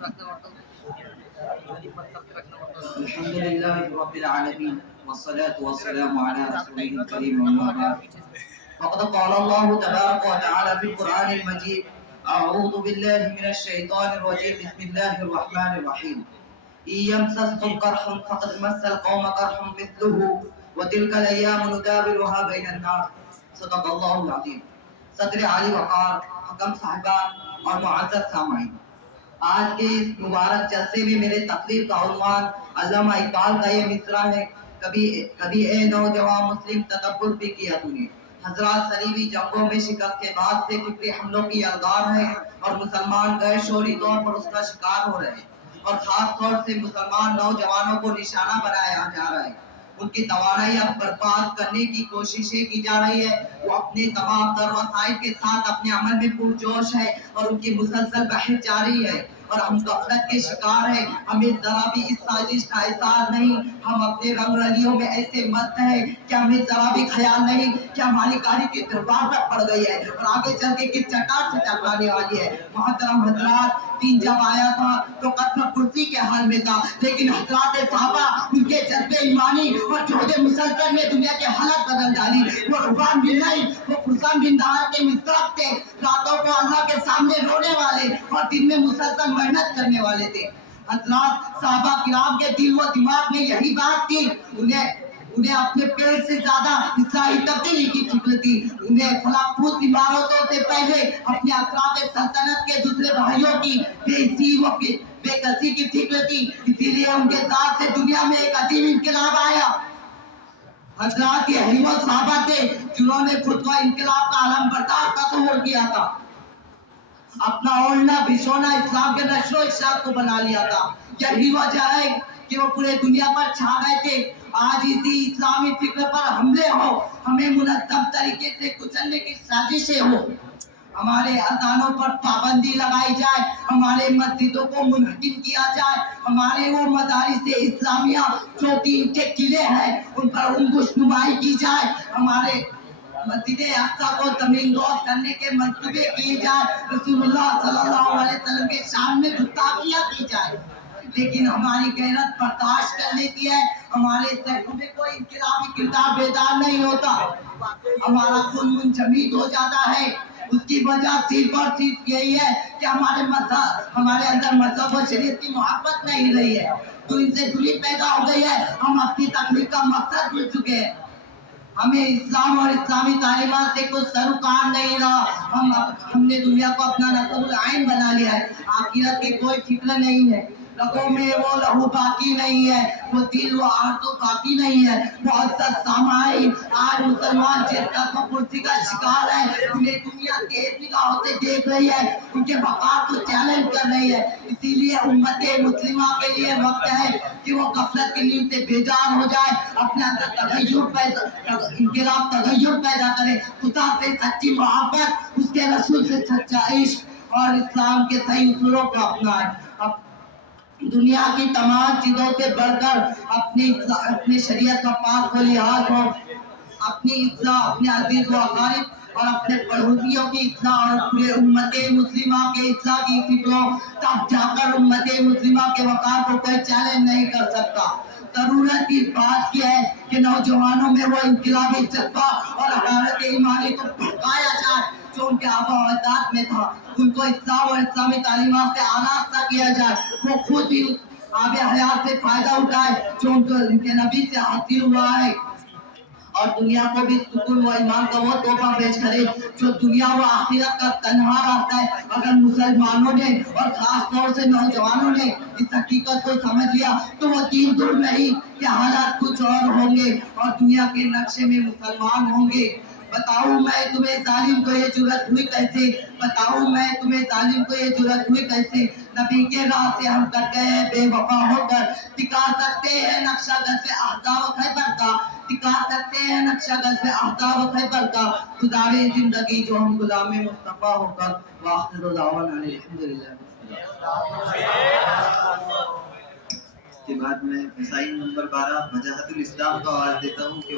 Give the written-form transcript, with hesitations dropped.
الحمد لله رب العالمين والصلاة والسلام على رسوله الكريم أما بعد وقد قال الله تبارك وتعالى في القرآن المجيد أعوذ بالله من الشيطان الرجيم بسم الله الرحمن الرحيم إن يمسسكم قرح فقد مس القوم قرح مثله وتلك الأيام نداولها بين الناس صدق الله العظيم صدر علی وقار حکم صاحبان اور معزز سامعین، آج کے اس مبارک جلسے میں میرے تقریر کا عنوان علامہ اقبال کا یہ مصرع ہے، کبھی اے نوجوان مسلم تدبر بھی کیا تو نے۔ حضرات صلیبی جنگوں میں شکست کے بعد سے فکری حملوں کی یلغار ہے اور مسلمان غیر شعوری طور پر اس کا شکار ہو رہے ہیں، اور خاص طور سے مسلمان نوجوانوں کو نشانہ بنایا جا رہا ہے۔ ان کی توانائی اب برباد کرنے کی کوششیں کی جا رہی ہے۔ وہ اپنے تمام تر وسائل کے ساتھ اپنے عمل میں پرجوش ہے اور ان کی مسلسل بحث جاری ہے، اور ہم غفلت کے شکار ہیں۔ ہمیں ذرا بھی اس سازش کا احساس نہیں، ہم اپنے رنگ رلیوں میں ایسے مست ہیں کہ ہمیں ذرا بھی خیال نہیں کہ ہماری گاڑی کی دربار پر پڑ گئی ہے اور آگے چل کے کس چٹان سے ٹکرانے والی ہے۔ محترم حضرات، دین جب آیا تھا تو قتل کرسی کے حال میں تھا، لیکن حضرات صحابہ ان کے جذبے ایمانی اور جہد مسلسل نے دنیا کے حالت بدل ڈالی۔ وہ ربان بن نہیں، وہ فرسان بن دہار کے مصرف تھے، راتوں کو اللہ کے سامنے رونے والے اور دن میں مسلسل محنت کرنے والے تھے۔ حضرات، صحابہ کرام کے دل و دماغ میں یہی بات تھی، انہیں اپنے پیڑ سے زیادہ اصلاحی تبدیلی کی فکر تھی۔ انہیں فلاح پھوس عمارتوں سے پہلے اپنے اطراف سلطنت کے دوسرے بھائیوں کی بے کسی کی فکر تھی، اسی لیے ان کے ساتھ سے دنیا میں ایک عظیم انقلاب آیا۔ حضرات، یہ وہ صحابہ تھے جنہوں نے خود کو انقلاب کا علم بردار تصور کیا تھا، اپنا اوڑھنا بچھونا اسلام کے نشر و اشاعت کو بنا لیا تھا۔ یہی وجہ ہے کہ وہ پورے دنیا پر چھا گئے تھے۔ آج اسی اسلامی فکر پر حملے ہو، ہمیں منظم طریقے سے کچلنے کی سازشیں ہو، ہمارے اذانوں پر پابندی لگائی جائے، ہمارے مسجدوں کو منہدم کیا جائے، ہمارے وہ مدارس اسلامیہ جو دین کے قلعے ہیں ان پر انگوش نمائی کی جائے، ہمارے مسجد اقصیٰ کو زمین دوز کرنے کے منصوبے کیے جائے، رسول اللہ صلی اللہ علیہ وسلم کے شان میں گستاخیاں کی جائے، لیکن ہماری غیرت برداشت کر لیتی ہے۔ ہمارے ذہنوں میں کوئی انقلابی کردار بیدار نہیں ہوتا، ہمارا خون منجمد ہو جاتا ہے۔ اس کی وجہ صرف اور صرف یہی ہے کہ ہمارے اندر مذہب و شریعت کی محبت نہیں رہی ہے، تو ان سے دوری پیدا ہو گئی ہے، ہم اپنی تخلیق کا مقصد بھول چکے ہیں۔ ہمیں اسلام اور اسلامی تعلیمات سے کچھ سروکار نہیں رہا، ہم نے دنیا کو اپنا نصب العین بنا لیا ہے، آخرت کی کوئی فکر نہیں ہے، رگوں میں وہ لہو باقی نہیں ہے، وہ دل و آرزو باقی نہیں ہے۔ معزز سامعین، آج مسلمان جس قسم کرسی کا شکار ہے، انہیں دنیا تیز نگاہوں سے دیکھ رہی ہے، ان کے وقار کو چیلنج کر رہی ہے۔ اسی لیے امت مسلمہ کے لیے وقت ہے کہ وہ غفلت کی نیند سے بیدار ہو جائے، اپنے اندر انقلاب تغیر پیدا کرے، خدا سے سچی محبت، اس کے رسول سے سچا عشق اور اسلام کے صحیح اصولوں کو اپنائے۔ دنیا کی تمام چیزوں سے بڑھ کر اپنی شریعت کا پاک و لحاظ ہو، اپنی اصلاح، اپنے عزیز و اقارب اور اپنے پڑوسیوں کی اصلاح اور پورے امت مسلمہ کے اصلاح کی فکر ہو، تب جا کر امت مسلمہ کے وقار کو کوئی چیلنج نہیں کر سکتا۔ ضرورت اس بات کی ہے کہ نوجوانوں میں وہ انقلابی جذبہ اور حرارت ایمانی کو بھڑکایا جائے جو ان کے آباء و اجداد میں تھا، ان کو اسلام اور اسلامی تعلیمات سے آراستہ کیا جائے، وہ خود بھی اس آب حیات سے فائدہ اٹھائے جو ان کے نبی سے حاصل ہوا ہے، اور دنیا کو بھی سکون و ایمان کا وہ تحفہ پیش کرے جو دنیا و آخرت کا تنہا راستہ ہے۔ اگر مسلمانوں نے اور خاص طور سے نوجوانوں نے اس حقیقت کو سمجھ لیا تو وہ دین دور نہیں کہ حالات کچھ اور ہوں گے اور دنیا کے نقشے میں مسلمان ہوں گے۔ بتاؤں میں تمہیں ظالم کو یہ جرأت ہوئی کیسے، بتاؤں میں تمہیں ظالم کو یہ جرأت ہوئی کیسے، نبی کے راہ سے ہم کر گئے بے وفا ہو کر، دکھا سکتے ہیں نقشہ غزوہ احزاب و خیبر کا، دکھا سکتے ہیں نقشہ غزوہ احزاب و خیبر کا، گزارے زندگی جو ہم غلام مصطفیٰ ہو کر۔ وآخر دعوانا الحمدللہ۔ اس کے بعد میں مسائل نمبر 12 وجاہت الاسلام کا آواز دیتا ہوں کہ